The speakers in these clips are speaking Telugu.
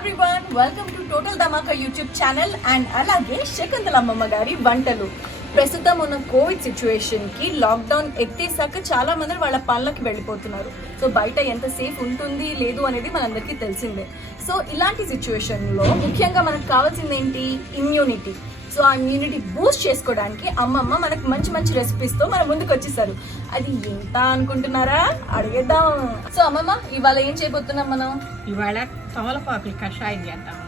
everyone, welcome to Total Dhamaka YouTube channel and alage Shakunthala Ammama gari vantalu. ప్రస్తుతం ఉన్న కోవిడ్ సిచ్యువేషన్కి లాక్డౌన్ ఎత్తేసాక చాలా మంది వాళ్ళ పనులకి వెళ్ళిపోతున్నారు. సో బయట ఎంత సేఫ్ ఉంటుంది లేదు అనేది మనందరికీ తెలిసిందే. సో ఇలాంటి సిచ్యువేషన్లో ముఖ్యంగా మనకు కావాల్సింది ఏంటి? ఇమ్యూనిటీ. సో ఆ ఇమ్యూనిటీ బూస్ట్ చేసుకోవడానికి అమ్మమ్మ మనకు మంచి మంచి రెసిపీస్తో మన ముందుకు వచ్చేసారు. అది ఎంత అనుకుంటున్నారా? అడిగేద్దాం. సో అమ్మమ్మ, ఇవాళ ఏం చేయబోతున్నాం మనం? ఇవాళ తమలపాకులు కషాయం చేద్దాం.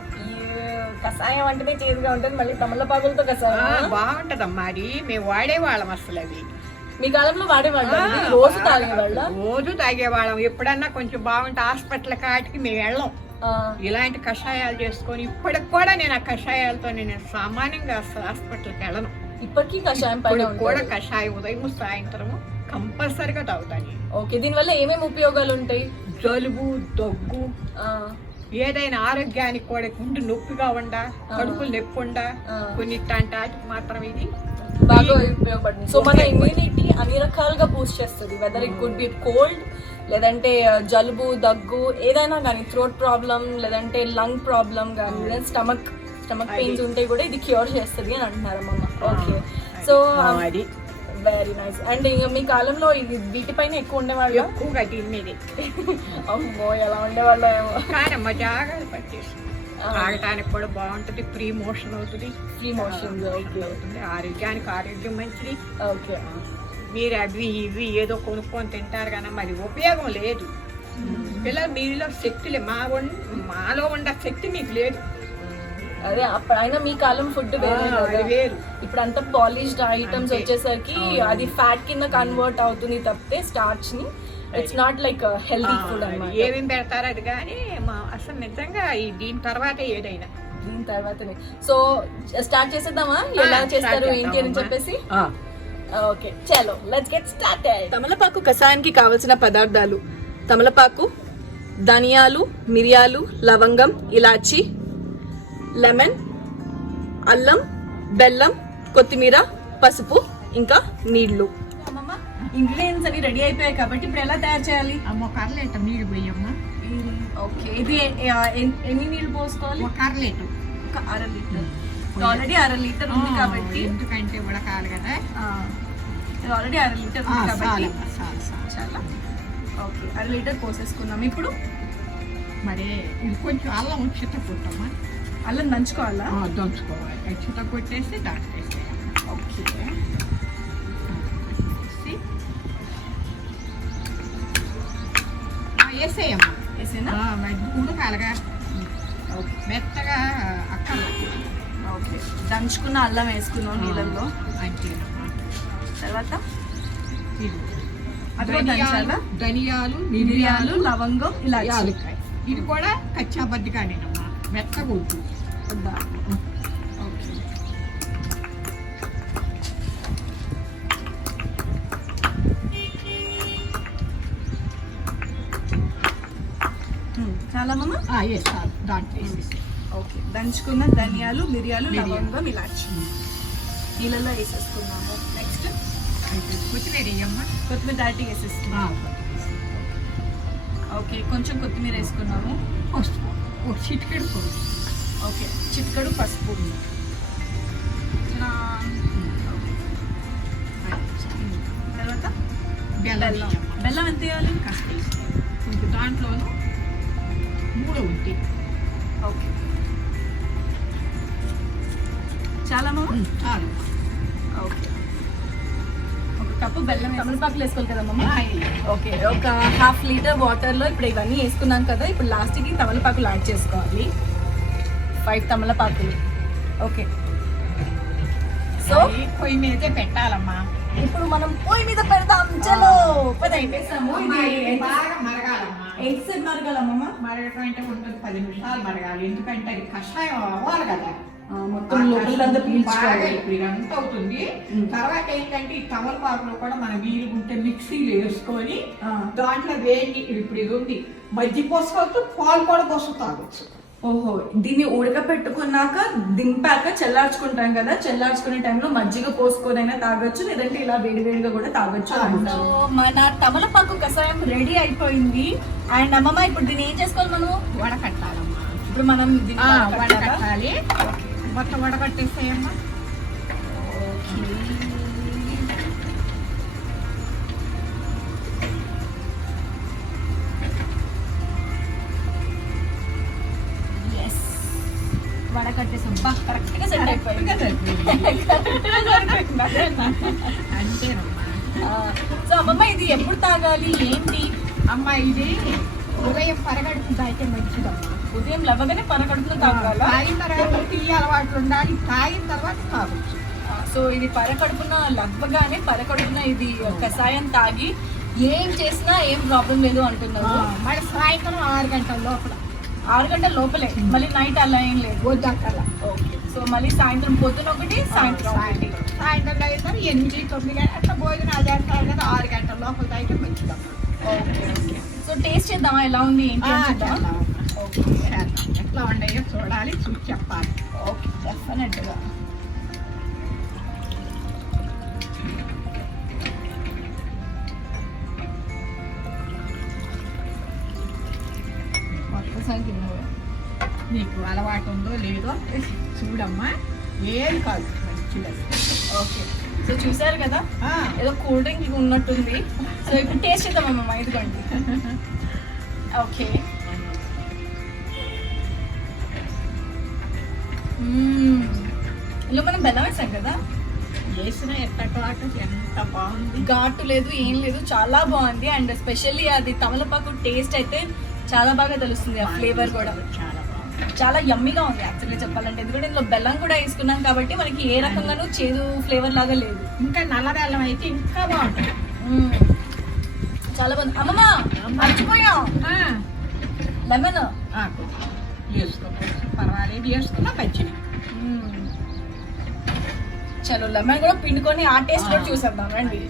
కషాయం అంటేనే చేదుగా ఉంటుంది, మళ్ళీ తమలపాకులతో కషాయం బాగుంటదమ్మా. అది మేము వాడేవాళ్ళం అసలు. అవి మీ కాలంలో వాడేవాళ్ళం, రోజు తాగేవాళ్ళం. రోజు తాగేవాళ్ళం. ఎప్పుడన్నా కొంచెం బాగుంటే హాస్పిటల్ కాటికి మేము వెళ్ళాం ఇలాంటి కషాయాలు చేసుకొని. ఇప్పటికి కూడా నేను ఆ కషాయాలతో నేను సామాన్యంగా హాస్పిటల్కి వెళ్ళను. ఇప్పటికీ కషాయం కూడా కషాయం ఉదయం సాయంత్రం కంపల్సరిగా తాగుతాను. ఓకే, దీనివల్ల ఏమేమి ఉపయోగాలు ఉంటాయి? జలుబు, దగ్గు, ఏదైనా ఆరోగ్యానికి కూడా గుండె నొప్పిగా ఉండా, కడుపులు నొప్పి ఉండా, కొన్నిట్లాంటి వాటికి మాత్రం ఇది బాగా ఉపయోగపడుతుంది. సో మన ఇమ్యూనిటీ అన్ని రకాలుగా బూస్ట్ చేస్తుంది. Whether it could be cold, లేదంటే జలుబు, దగ్గు, ఏదైనా కానీ, థ్రోట్ ప్రాబ్లం, లేదంటే లంగ్ ప్రాబ్లం కానీ, స్టమక్ పెయిన్స్ ఉంటే కూడా ఇది క్యూర్ చేస్తుంది అని అంటున్నారు అమ్మమ్మ. Okay, so very nice. And ఇంకా మీ కాలంలో ఇది వీటిపైన ఎక్కువ ఉండేవాళ్ళు? ఎక్కువగా తినేది. అమ్మో, ఎలా ఉండేవాళ్ళు ఏమో. కానీ అమ్మ జాగ్రత్త పట్టేసి తాగటానికి కూడా బాగుంటుంది. ఫ్రీ మోషన్ అవుతుంది. అవుతుంది. ఆరోగ్యానికి ఆరోగ్యం మంచిది. ఓకే, మీరు అవి ఇవి ఏదో కొనుక్కొని తింటారు కానీ మరి ఉపయోగం లేదు. పిల్లలు మీలో శక్తి మాలో ఉండే శక్తి మీకు లేదు. అదే అప్పుడైనా మీ కాలం ఫుడ్ వేరు. ఇప్పుడు అంతా పాలిష్డ్ ఐటమ్స్ వచ్చేసరికి అది ఫ్యాట్ కింద కన్వర్ట్ అవుతుంది తప్పితే స్టార్చ్ ని it's not like healthy food అన్నమాట. ఏమేమి పెడతారు అది కానీ అసలు నిజంగా దీని తర్వాత ఏదైనా దీని తర్వాతనే. సో స్టార్ట్ చేసేద్దామా? ఎలా చేస్తారు ఏంటి అని చెప్పేసి. ఓకే, చలో లెట్స్ గెట్ స్టార్టెడ్. తమలపాకు కషాయానికి కావలసిన పదార్థాలు: తమలపాకు, ధనియాలు, మిరియాలు, లవంగం, ఇలాచి, లెమన్, అల్లం, బెల్లం, కొత్తిమీర, పసుపు, ఇంకా నీళ్లు. ఇంగ్రీడియంట్స్ అవి రెడీ అయిపోయాయి కాబట్టి ఇప్పుడు ఎలా తయారు చేయాలి? ఒక అరలీటర్ నీళ్ళు పోయమ్మా. ఓకే, ఇది ఎన్ని నీళ్ళు పోసుకోవాలి? ఒక అరలీటర్. ఒక అరలీటర్. ఆల్రెడీ అరలీటర్ ఉంది కాబట్టి, ఎందుకంటే ఉడకాలి కదా. ఆల్రెడీ అరలీటర్ ఉంది కాబట్టి చాలా. ఓకే, అరలీటర్ పోసేసుకున్నాం. ఇప్పుడు మరి ఇది కొంచెం అల్లం చిత్తకొట్టమ్మా. అల్లం దంచుకోవాలా? దంచుకోవాలి. చిత్తకొట్టేసి దాంట్లో వేసేయాలి. ఓకే, వేసేయమ్మా. వేసేనా? ఉడకాలగా మెత్తగా అక్కర్లేదు. ఓకే, దంచుకున్న అల్లం వేసుకున్నాం నీళ్ళల్లో. అంతేనమ్మా. తర్వాత ధనియాలు, మిరియాలు, లవంగం, ఇలాచి. ఇది కూడా కచ్చాబద్దిగానేనమ్మా, మెత్తగా ఉంటుంది. ఓకే, చాలా మమ్మ దాంట్లో. ఓకే, దంచుకున్న ధనియాలు, మిరియాలు, లవంగం, ఇలాచి నీళ్ళల్లో వేసేసుకున్నాము. నెక్స్ట్ కొత్తిమీర వేయమ్మా. కొత్తిమీర డైరెక్ట్గా వేసేసుకున్నాము. ఓకే, కొంచెం కొత్తిమీర వేసుకున్నాము. చిటికెడు పసుపు. ఓకే, చిటికెడు పసుపు. తర్వాత బెల్లం. బెల్లం ఎంత వేయాలి? కాస్త కొంచెం దాంట్లోనూ 3 ఉంటాయి. ఓకే, చాలా చాలు. ఓకే, ఒక కప్పు బెల్లం. తమలపాకులు వేసుకోవాలి కదా మమ్మ? ఓకే, ఒక 1/2 లీటర్ వాటర్లో ఇప్పుడు ఇవన్నీ వేసుకున్నాం కదా. ఇప్పుడు లాస్ట్కి తమలపాకులు యాడ్ చేసుకోవాలి. 5 తమలపాకులు. ఓకే, సో పొయ్యి మీదే పెట్టాలమ్మా. ఇప్పుడు మనం పొయ్యి మీద పెడతాం. చలో బాగా మరగాలమ్మా. ఎంతసేపు మరగాలమ్మా? మరగటం అంటే ఉంటుంది 10 నిమిషాలు మరగాలి. ఎందుకంటే అది కషాయం అవ్వాలి కదా. మొత్తం లోపలంతా పీల్చుకోవాలి. ఇప్పుడు ఇదంతా అవుతుంది. తర్వాత ఏంటంటే ఈ తమలపాకులో కూడా మనం వీలు ఉంటే మిక్సీలో వేసుకొని దాంట్లో వేడి ఇప్పుడు ఇది ఉంది మజ్జిగ పోసుకోవచ్చు, పాలు కూడా పోసు తాగొచ్చు. ఓహో, దీన్ని ఉడకపెట్టుకున్నాక దింపాక చల్లార్చుకుంటాం కదా, చల్లార్చుకునే టైంలో మజ్జిగ పోసుకొనైనా తాగొచ్చు, లేదంటే ఇలా వేడివేడిగా కూడా తాగొచ్చు. మన తమలపాకు కషాయం రెడీ అయిపోయింది. అండ్ అమ్మమ్మ, ఇప్పుడు దీన్ని ఏం చేసుకోవాలి? మనం వడకట్టాలమ్మా. ఇప్పుడు మనం దీన్ని వడకట్టాలా? వడకట్టాలి. మొత్తం వడకట్టేస్తాయమ్మా. వడకట్టేసాం. కరెక్ట్ గా సెట్ అయిపోయింది. అంతేనమ్మా. సో అమ్మమ్మ ఇది ఎప్పుడు తాగాలి ఏంటి? అమ్మ ఇది ఉదయం పరగడుపు తాగితే మంచిదమ్మా. ఉదయం లేవగానే పరకడుపున తాగాలా? తాగిన తర్వాత టీ అలవాట్లు ఉండాలి, తాగిన తర్వాత తాగొచ్చు. సో ఇది పరకడుపున లవ్వగానే పరకడుపున ఇది కషాయం తాగి ఏం చేసినా ఏం ప్రాబ్లం లేదు అంటున్నారు. మరి సాయంత్రం 6 గంటల లోపల. 6 గంటల లోపలే, మళ్ళీ నైట్ అలా ఏం లేదు. వద్దక్కల. ఓకే. సో మళ్ళీ సాయంత్రం పొద్దున ఒకటి, సాయంత్రం ఒకటి. సాయంత్రం అయితే 8, 9 అట్లా భోజనాలు చేస్తారు కదా. 6 గంటల లోపల తాగితే మంచిదమ్మా. Okay okay. సో టేస్ట్ చేద్దామా ఎలా ఉంది ఏంటి అని చూద్దాం. ఓకే. ఎట్లా ఉన్నాయో చూడాలి, చూసి చెప్పాలి. ఓకే డెఫినెట్గా. ఒక్కసారి నీకు అలవాటు ఉందో లేదో చూడమ్మా. ఏం కాదు, మంచిగా. ఓకే. సో చూసారు కదా, ఏదో కూల్ డ్రింక్ ఉన్నట్టుంది. సో ఇప్పుడు టేస్ట్ చేద్దామమ్మా, ఇదిగోండి. ఓకే. ఇందులో మనం బెల్లం వేసాం కదా, వేసిన ఎట్టకాటు ఎంత బాగుంది. ఘాటు లేదు ఏం లేదు, చాలా బాగుంది. అండ్ ఎస్పెషల్లీ అది తమలపాకు టేస్ట్ అయితే చాలా బాగా తెలుస్తుంది. ఆ ఫ్లేవర్ కూడా చాలా బాగుంది, చాలా యమ్మీగా ఉంది యాక్చువల్లీ చెప్పాలంటే. ఎందుకంటే ఇందులో బెల్లం కూడా వేసుకున్నాం కాబట్టి మనకి ఏ రకంగానూ చేదు ఫ్లేవర్ లాగా లేదు. ఇంకా నల్ల బెల్లం అయితే ఇంకా బాగుంటుంది. చాలా బాగుంది. అమ్మమ్మ మర్చిపోయాం లెమన్. వేసుకోవచ్చు, పర్వాలేదు, వేసుకున్నా మంచిది. చలో లెమన్ కూడా పిండుకొని ఆ టేస్ట్ కూడా చూసేద్దాం రండి.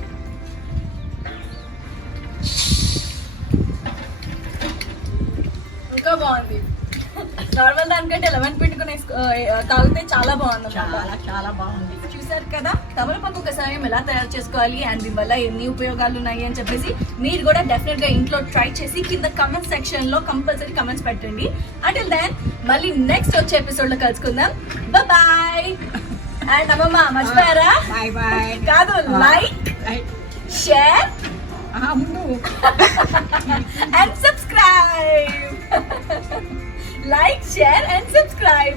ఇంకా బాగుంది. నార్మల్ దానికంటే లెమన్ పిండుకొని తాగితే చాలా బాగుంది. చాలా చాలా బాగుంది. చూసారు కదా తమలపాకు కషాయం ఎలా తయారు చేసుకోవాలి అండ్ దీనివల్ల ఎన్ని ఉపయోగాలు ఉన్నాయి అని చెప్పేసి మీరు కూడా డెఫినెట్ గా ఇంట్లో ట్రై చేసి కింద కమెంట్ సెక్షన్ లో కంపల్సరీ కమెంట్స్ పెట్టండి. అంటిల్ దెన్ మళ్ళీ నెక్స్ట్ వచ్చే ఎపిసోడ్ లో కలుసుకుందాం. బాయ్. అండ్ అమ్మమ్మ మర్చిపోయారా? Bye bye. కాదు, like, share and subscribe. Like, share and subscribe.